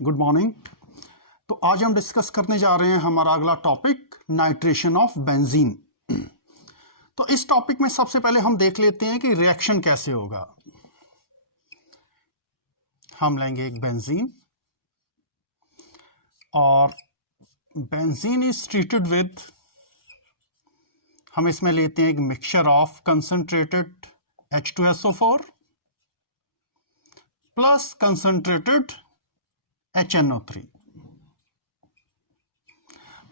Good morning. तो आज हम डिस्कस करने जा रहे हैं हमारा अगला टॉपिक नाइट्रेशन ऑफ बेंजीन। तो इस टॉपिक में सबसे पहले हम देख लेते हैं कि रिएक्शन कैसे होगा। हम लेंगे एक बेंजीन और बेंजीन इज ट्रीटेड विद, हम इसमें लेते हैं एक mixture of concentrated H2SO4 plus concentrated HNO3।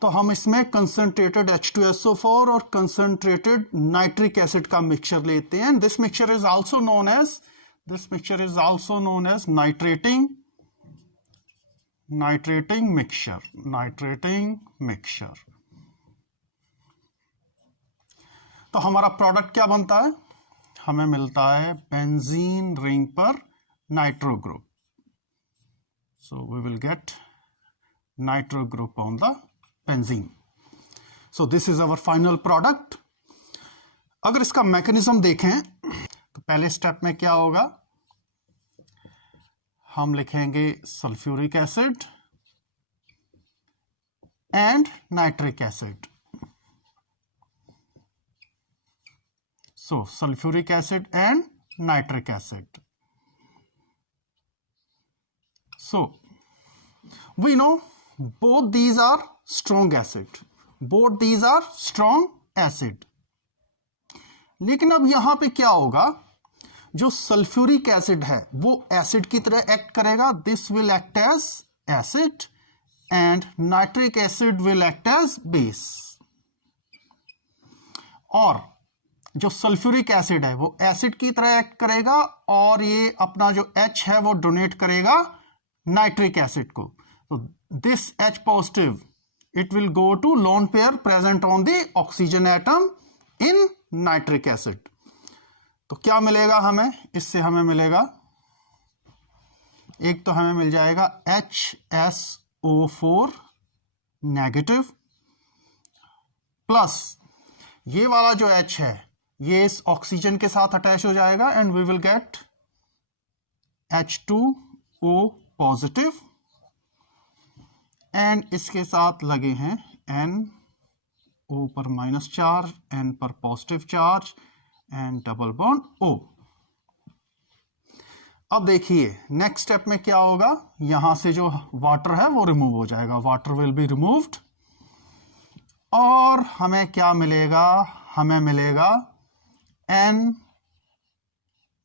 तो हम इसमें कंसंट्रेटेड H2SO4 और कंसंट्रेटेड नाइट्रिक एसिड का मिक्सचर लेते हैं। This mixture is also known as nitrating mixture. तो हमारा प्रोडक्ट क्या बनता है? हमें मिलता है बेंजीन रिंग पर nitro group. So we will get nitro group on the benzene. So this is our final product. अगर इसका मैकेनिज्म देखें तो पहले स्टेप में क्या होगा, हम लिखेंगे sulphuric acid and nitric acid. So sulfuric acid and nitric acid. So we know both these are strong acid. लेकिन अब यहां पे क्या होगा, जो सल्फ्यूरिक एसिड है वो एसिड की तरह एक्ट करेगा। This will act as acid and nitric acid will act as base. और जो सल्फ्यूरिक एसिड है वो एसिड की तरह एक्ट करेगा और ये अपना जो H है वो डोनेट करेगा नाइट्रिक एसिड को। तो this H positive it will go to lone pair present on the oxygen atom in nitric acid. तो क्या मिलेगा हमें? इससे हमें मिलेगा, एक तो हमें मिल जाएगा HSO4 नेगेटिव प्लस ये वाला जो H है ये इस ऑक्सीजन के साथ अटैच हो जाएगा and we will get H2O positive and इसके साथ लगे हैं NO पर माइनस चार्ज, N पर positive charge and double bond O। अब देखिए नेक्स्ट स्टेप में क्या होगा, यहां से जो वाटर है वो रिमूव हो जाएगा, वाटर विल बी रिमूव्ड और हमें क्या मिलेगा, हमें मिलेगा N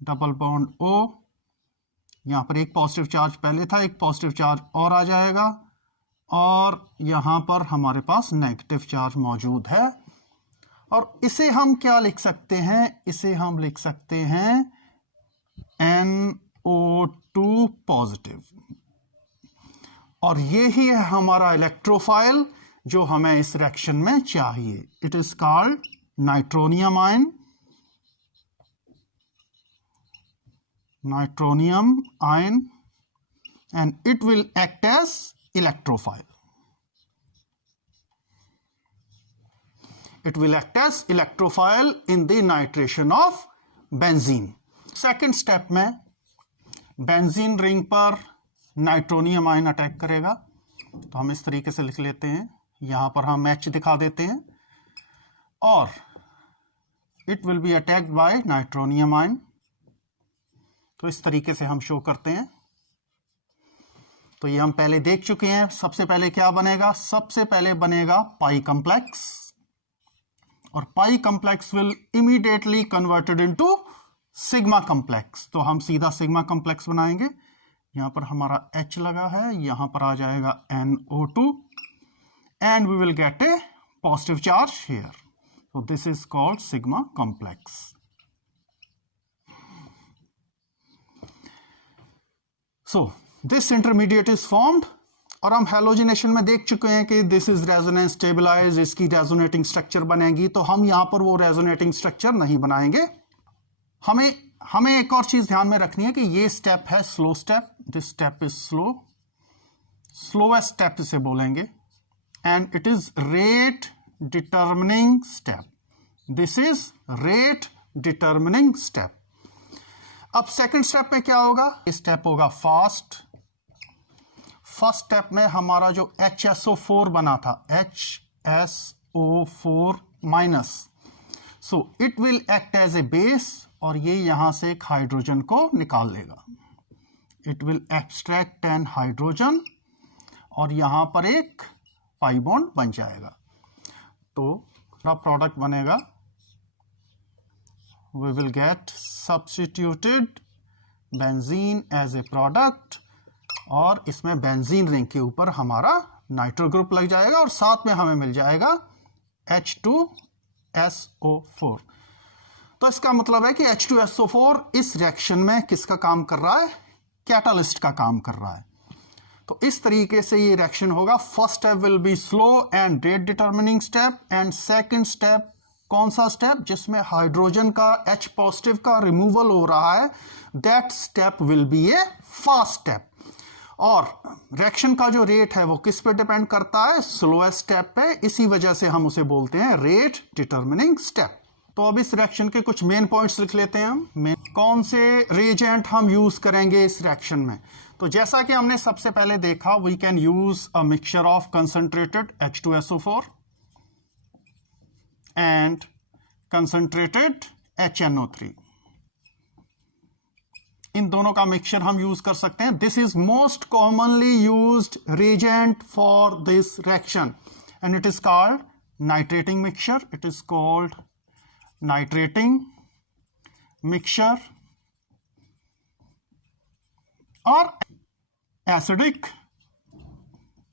डबल बॉन्ड O। यहां पर एक पॉजिटिव चार्ज पहले था, एक पॉजिटिव चार्ज और आ जाएगा और यहां पर हमारे पास नेगेटिव चार्ज मौजूद है। और इसे हम क्या लिख सकते हैं, इसे हम लिख सकते हैं NO2 पॉजिटिव। और ये ही है हमारा इलेक्ट्रोफाइल जो हमें इस रिएक्शन में चाहिए। It is called nitronium ion and it will act as electrophile. It will act as electrophile in the nitration of benzene. Second step में बेंजीन रिंग पर नाइट्रोनियम आयन अटैक करेगा। तो हम इस तरीके से लिख लेते हैं, यहां पर हम H दिखा देते हैं और it will be attacked by nitronium ion. तो इस तरीके से हम शो करते हैं। तो ये हम पहले देख चुके हैं। सबसे पहले क्या बनेगा, सबसे पहले बनेगा पाई कॉम्प्लेक्स और pi complex will immediately converted into sigma complex. तो हम सीधा सिग्मा कॉम्प्लेक्स बनाएंगे। यहां पर हमारा H लगा है, यहां पर आ जाएगा NO2 and we will get a positive charge here. So this is called sigma complex. So this intermediate is formed और हम हैलोजिनेशन में देख चुके हैं कि दिस इज रेजोनेंस स्टेबलाइज, इसकी रेजोनेटिंग स्ट्रक्चर बनेगी। तो हम यहां पर वो रेजोनेटिंग स्ट्रक्चर नहीं बनाएंगे। हमें एक और चीज ध्यान में रखनी है कि ये स्टेप है slow step. This step is slowest step इसे बोलेंगे and it is rate determining step. This is rate determining step. अब सेकंड स्टेप में क्या होगा, स्टेप होगा फास्ट। फर्स्ट स्टेप में हमारा जो HSO4 बना था, HSO4 minus, so it will act as a base और ये यहां से एक हाइड्रोजन को निकाल लेगा. It will extract an hydrogen और यहां पर एक पाई बॉन्ड बन जाएगा. तो प्रोडक्ट बनेगा, we will get substituted benzene as a product और इसमें बेंजीन रिंग के ऊपर हमारा नाइट्रो ग्रुप लग जाएगा और साथ में हमें मिल जाएगा H2SO4. तो इसका मतलब है कि H2SO4 इस रिएक्शन में किसका काम कर रहा है? कैटालिस्ट का काम कर रहा है. तो इस तरीके से ये रिएक्शन होगा. First step will be slow and rate determining step, and second step कौन सा स्टेप? जिसमें हाइड्रोजन का H पॉजिटिव का रिमूवल हो रहा है, that step will be A fast step. और रिएक्शन का जो रेट है वो किस पे डिपेंड करता है? स्लोएस्ट स्टेप पे. इसी वजह से हम उसे बोलते हैं रेट डिटर्मिनिंग स्टेप. तो अब इस रिएक्शन के कुछ मेन पॉइंट्स लिख लेते हैं हम. कौन से रिएजेंट हम यूज करेंगे इस रिएक्शन में? तो जैसा कि हमने सबसे पहले देखा, we can use a mixture of concentrated H2SO4 and concentrated HNO3. इन दोनों का मिक्सचर हम यूज कर सकते हैं. This is most commonly used reagent for this reaction and it is called nitrating mixture. It is called nitrating mixture और acidic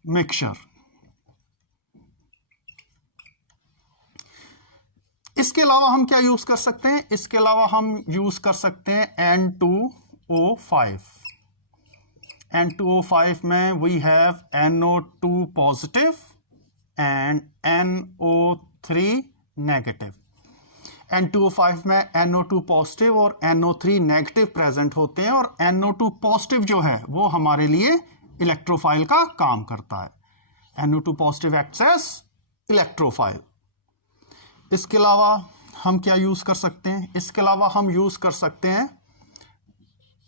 mixture. इसके अलावा हम क्या यूज कर सकते हैं? इसके अलावा हम यूज कर सकते हैं N2O5. N2O5 में we have NO2 positive and NO3 negative. N2O5 में NO2 पॉजिटिव और NO3 नेगेटिव प्रेजेंट होते हैं और NO2 पॉजिटिव जो है वो हमारे लिए इलेक्ट्रोफाइल का काम करता है. NO2 positive acts as electrophile. इसके अलावा हम क्या यूज कर सकते हैं? इसके अलावा हम यूज कर सकते हैं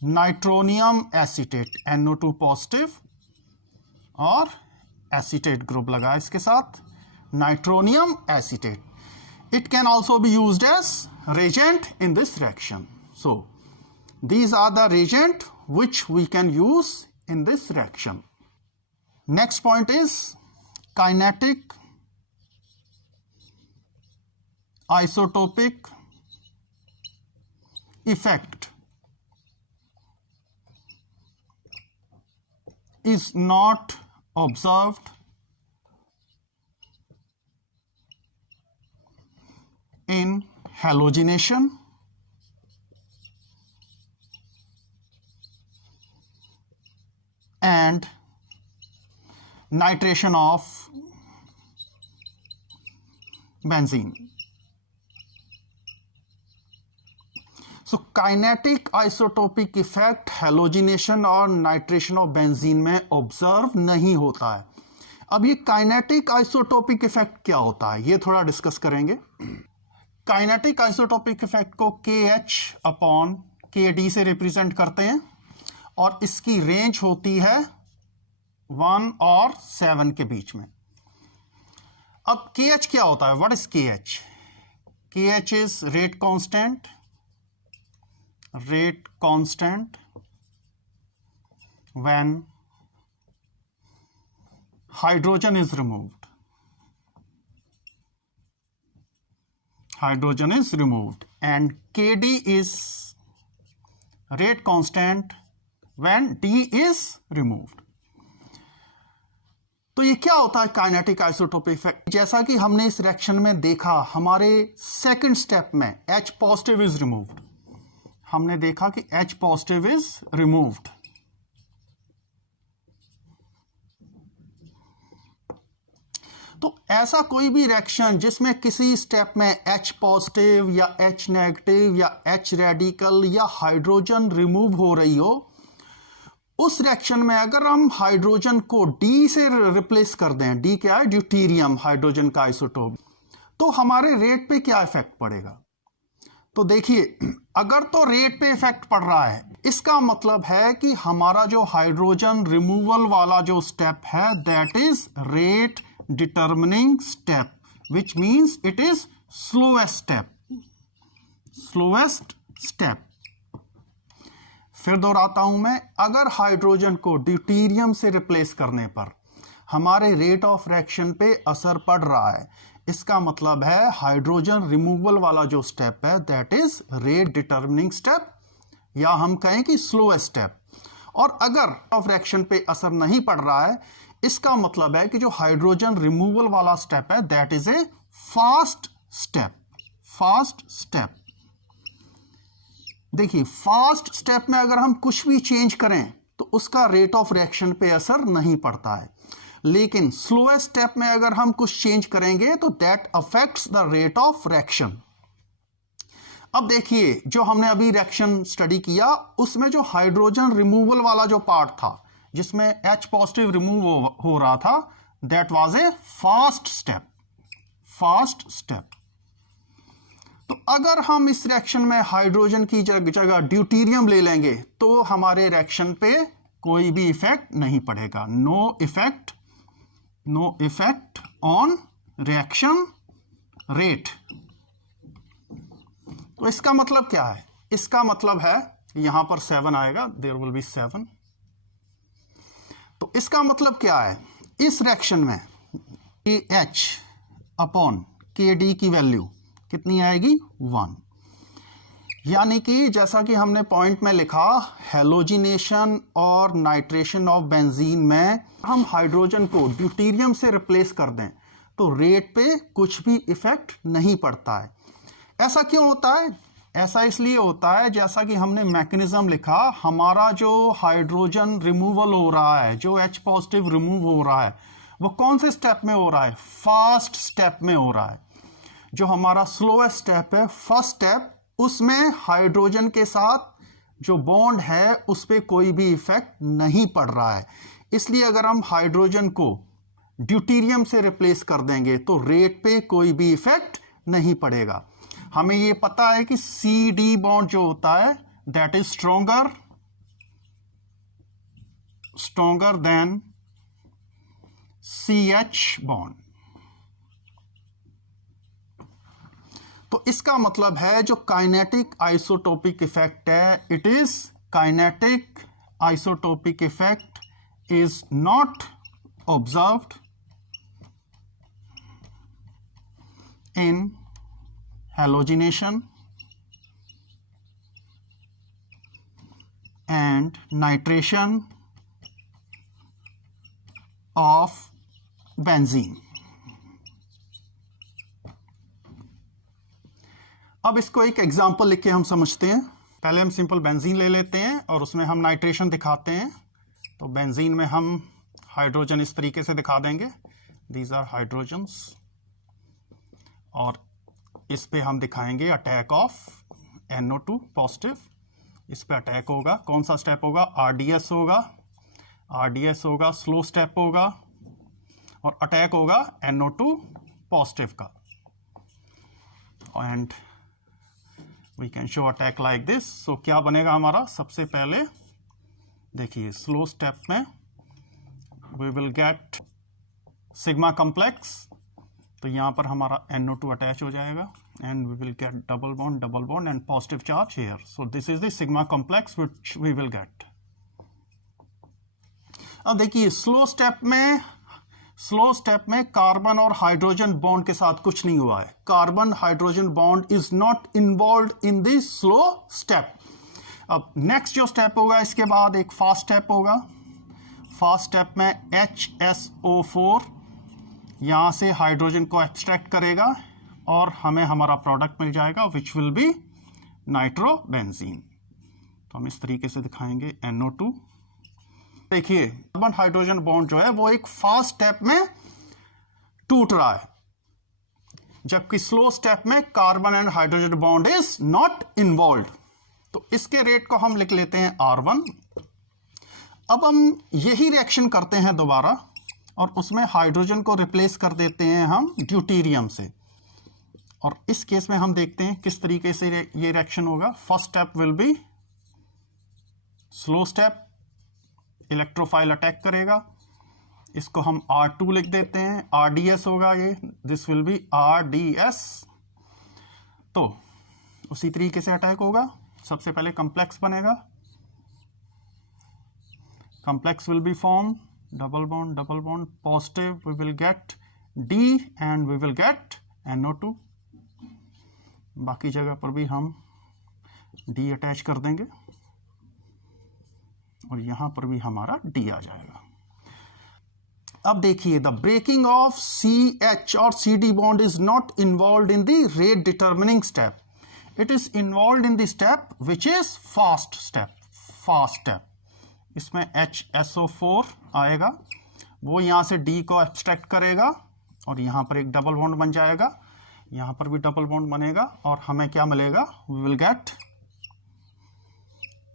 नाइट्रोनियम एसीटेट, NO2 पॉजिटिव और एसीटेट ग्रुप लगा इसके साथ, nitronium acetate. It can also be used as reagent in this reaction. So, these are the reagent which we can use in this reaction. Next point is kinetic isotopic effect is not observed in halogenation and nitration of benzene. So kinetic isotopic effect halogenation और nitration of benzene में observe नहीं होता है. अब ये kinetic isotopic effect क्या होता है ये थोड़ा डिस्कस करेंगे. काइनेटिक आइसोटोपिक इफेक्ट को KH अपॉन KD से रिप्रेजेंट करते हैं और इसकी रेंज होती है 1 और 7 के बीच में. अब KH क्या होता है? What is KH? KH is rate constant when hydrogen is removed. Hydrogen is removed and KD is rate constant when D is removed. तो ये क्या होता है काइनेटिक आइसोटोपिक इफेक्ट? जैसा कि हमने इस रिएक्शन में देखा, हमारे सेकंड स्टेप में H पॉजिटिव इज रिमूव्ड. हमने देखा कि H पॉजिटिव इज रिमूव्ड. तो ऐसा कोई भी रिएक्शन जिसमें किसी स्टेप में H पॉजिटिव या H नेगेटिव या H रेडिकल या हाइड्रोजन रिमूव हो रही हो, उस रिएक्शन में अगर हम हाइड्रोजन को D से रिप्लेस कर दें, D क्या है? ड्यूटेरियम, हाइड्रोजन का आइसोटोप, तो हमारे रेट पे क्या इफेक्ट पड़ेगा? तो देखिए, अगर तो रेट पे इफेक्ट पड़ रहा है, इसका मतलब है कि हमारा जो हाइड्रोजन रिमूवल वाला जो स्टेप है that is rate determining step, which means it is slowest step, slowest step. फिर दोहराता हूं मैं, अगर हाइड्रोजन को ड्यूटेरियम से रिप्लेस करने पर हमारे रेट ऑफ रिएक्शन पे असर पड़ रहा है, इसका मतलब है हाइड्रोजन रिमूवल वाला जो स्टेप है that is rate determining step, या हम कहें कि स्लोएस्ट स्टेप। और अगर ऑफ रिएक्शन पे असर नहीं पड़ रहा है, इसका मतलब है कि जो हाइड्रोजन रिमूवल वाला स्टेप है that is a fast step, fast step. देखिए, फास्ट स्टेप में अगर हम कुछ भी चेंज करें तो उसका रेट ऑफ रिएक्शन पे असर नहीं पड़ता है, लेकिन स्लोएस्ट स्टेप में अगर हम कुछ चेंज करेंगे तो that affects the rate of reaction. अब देखिए, जो हमने अभी रिएक्शन स्टडी किया उसमें जो हाइड्रोजन रिमूवल वाला जो पार्ट था जिसमें H पॉजिटिव रिमूव हो रहा था, that was a fast step, fast step. तो अगर हम इस रिएक्शन में हाइड्रोजन की जगह ड्यूटेरियम ले लेंगे तो हमारे रिएक्शन पे कोई भी इफेक्ट नहीं पड़ेगा, no effect on reaction rate. तो इसका मतलब क्या है? इसका मतलब है, यहां पर 7 आएगा, देयर विल बी 7। तो इसका मतलब क्या है? इस रिएक्शन में KH अपॉन KD की वैल्यू कितनी आएगी? 1। यानी कि जैसा कि हमने पॉइंट में लिखा, हेलोजिनेशन और नाइट्रेशन ऑफ बेंजीन में हम हाइड्रोजन को ड्यूटेरियम से रिप्लेस कर दें तो रेट पे कुछ भी इफेक्ट नहीं पड़ता है। ऐसा क्यों होता है? ऐसा इसलिए होता है, जैसा कि हमने मैकेनिज्म लिखा, हमारा जो हाइड्रोजन रिमूवल हो रहा है, जो H पॉजिटिव रिमूव हो रहा है, वो कौन से स्टेप में हो रहा है? फास्ट स्टेप में हो रहा है। जो हमारा स्लोएस्ट स्टेप है, फर्स्ट स्टेप, उसमें हाइड्रोजन के साथ जो बॉन्ड है उस पर कोई भी इफेक्ट नहीं पड़ रहा है। इसलिए अगर हम हाइड्रोजन को ड्यूटेरियम से रिप्लेस कर देंगे तो रेट पे कोई भी इफेक्ट नहीं पड़ेगा। हमें ये पता है कि CD बॉन्ड जो होता है that is stronger than CH bond. तो इसका मतलब है जो काइनेटिक आइसोटोपिक इफेक्ट है, it is kinetic isotopic effect is not observed in halogenation and nitration of benzene। अब इसको एक एग्जांपल लिख के हम समझते हैं। पहले हम सिंपल बेंजीन ले लेते हैं और उसमें हम नाइट्रेशन दिखाते हैं। तो बेंजीन में हम हाइड्रोजन इस तरीके से दिखा देंगे, दीज आर हाइड्रोजन्स, और इस पे हम दिखाएंगे अटैक ऑफ NO2 पॉजिटिव। इस पे अटैक होगा, कौन सा स्टेप होगा? RDS होगा, RDS होगा, स्लो स्टेप होगा, और अटैक होगा NO2 पॉजिटिव का। And we can show attack like this. So क्या बनेगा हमारा? सबसे पहले देखिए, स्लो स्टेप में we will get sigma complex, तो यहां पर हमारा NO2 अटैच हो जाएगा and we will get double bond and positive charge here. So this is the sigma complex which we will get. अब देखिए, स्लो स्टेप में कार्बन और हाइड्रोजन बॉन्ड के साथ कुछ नहीं हुआ है। Carbon hydrogen bond is not involved in this slow step. अब नेक्स्ट जो स्टेप होगा, इसके बाद एक फास्ट स्टेप होगा। फास्ट स्टेप में HSO4 यहां से हाइड्रोजन को एक्सट्रैक्ट करेगा और हमें हमारा प्रोडक्ट मिल जाएगा विच विल बी नाइट्रोबेंजीन। तो हम इस तरीके से दिखाएंगे NO2। देखिए, कार्बन हाइड्रोजन बॉन्ड जो है वो एक फास्ट स्टेप में टूट रहा है, जबकि स्लो स्टेप में carbon and hydrogen bond is not involved. तो इसके रेट को हम लिख लेते हैं R1। अब हम यही रिएक्शन करते हैं दोबारा और उसमें हाइड्रोजन को रिप्लेस कर देते हैं हम ड्यूटेरियम से, और इस केस में हम देखते हैं किस तरीके से ये रिएक्शन होगा। First step will be slow step, electrophile attack करेगा, इसको हम R2 लिख देते हैं, RDS होगा ये, दिस विल बी RDS। तो उसी तरीके से अटैक होगा। सबसे पहले कॉम्प्लेक्स बनेगा, complex will be form, double bond positive, we will get D and we will get NO2। बाकी जगह पर भी हम D अटैच कर देंगे और यहां पर भी हमारा D आ जाएगा। अब देखिए, द ब्रेकिंग ऑफ CH और CD bond is not involve in the rate determining step, it is involve in the step which is fast step. इसमें HSO4 आएगा, वो यहां से D को एब्स्ट्रैक्ट करेगा और यहां पर एक डबल बॉन्ड बन जाएगा, यहां पर भी डबल बॉन्ड बनेगा और हमें क्या मिलेगा, we will get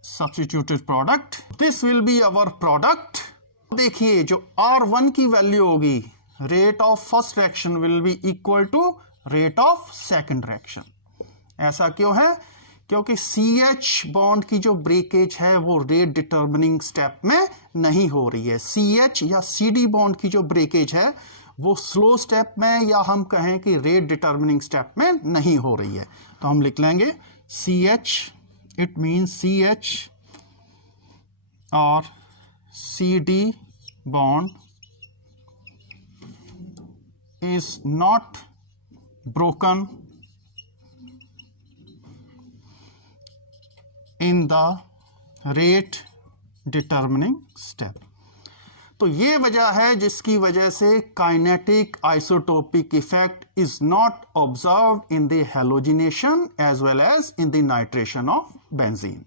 substituted product, this will be our product. देखिए जो R1 की वैल्यू होगी, rate of first reaction will be equal to rate of second reaction. ऐसा क्यों है? क्योंकि CH बॉन्ड की जो ब्रेकेज है वो रेट डिटर्मिनिंग स्टेप में नहीं हो रही है। CH या CD बॉन्ड की जो ब्रेकेज है वो स्लो स्टेप में, या हम कहें कि रेट डिटर्मिनिंग स्टेप में नहीं हो रही है। तो हम लिख लेंगे CH, इट मीन्स CH और CD bond is not broken in the rate determining step। तो ये वजह है जिसकी वजह से kinetic isotopic effect is not observed in the halogenation as well as in the nitration of benzene.